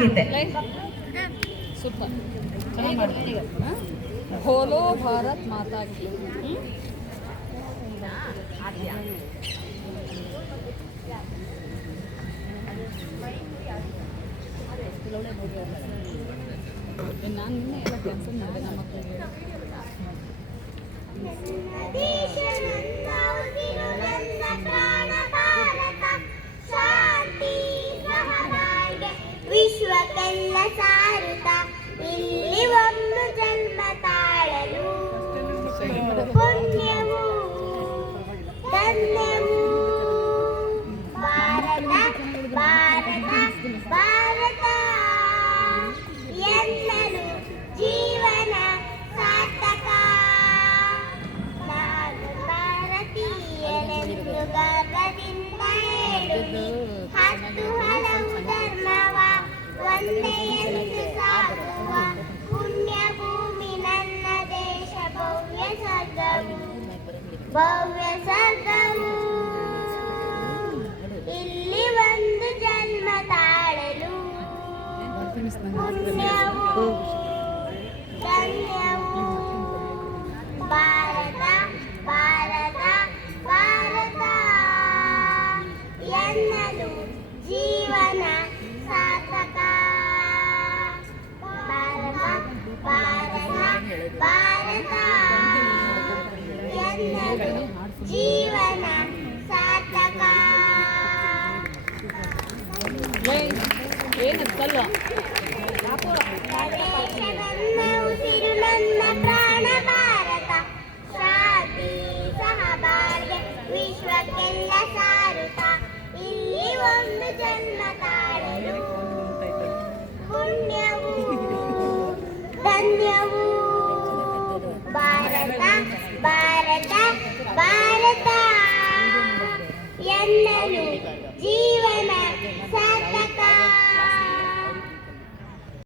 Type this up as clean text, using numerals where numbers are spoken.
ಗೀತೆ. Super, ಚೆನ್ನಾಗಿ ಮಾಡ್ತೀನಿ. ಬೋಲೋ ಭಾರತ್ ಮಾತಾ ಕಿ. ನಾನು ನಿನ್ನೆ ಎಲ್ಲ ಕ್ಯಾನ್ಸಲ್ ಮಾಡಿದೆ ನಮ್ಮ ಮಕ್ಕಳಿಗೆ. ವಿಶ್ವಕ್ಕೆಲ್ಲ ಸಾರುತ್ತ ಇಲ್ಲಿ ಒಂದು ಜನ್ಮ ತಾಳಲು ಪುಣ್ಯವು ಧನ್ಯವು ಭಾರತ ಭಾರತ ಭಾರತ ಎನ್ನಲು ಜೀವನ ಸಾರ್ಥಕ. ನಾನು ಭಾರತೀಯನೆಂದು ಗರ್ವದಿಂದ ಹೇಳುವೆ, ಹತ್ತು ಹಲವು ಧರ್ಮವ ಒಂದೇ ಎಂದು ಸಾರುವ ಪುಣ್ಯ ಭೂಮಿ ನನ್ನ ದೇಶ, ಭವ್ಯ ಸ್ವರ್ಗವು ಭವ್ಯ ಸ್ವರ್ಗವು. ಇಲ್ಲಿ ಒಂದು ಜನ್ಮ ತಾಳಲು ಪುಣ್ಯವು ಧನ್ಯವು ಭಾರತ ಭಾರತ ಭಾರತ ಎನ್ನಲು ಜೀವನ ಸಾರ್ಥಕ. ಭಾರತ ಭಾರತ ಭಾರತ ಎನ್ನಲು ಜೀವನ ಸಾರ್ಥಕ. ಏನಕ್ಕಲ್ಲ ನನ್ನ ಉಸಿರು ನನ್ನ ಪ್ರಾಣ ಭಾರತ, ಶಾಂತಿ ಸಹಬಾಳ್ವೆ ವಿಶ್ವಕ್ಕೆಲ್ಲ ಸಾರುತ್ತ ಇಲ್ಲಿ ಒಂದು ಜನ್ಮ ತಾಳಲು ಪುಣ್ಯವು ಧನ್ಯವು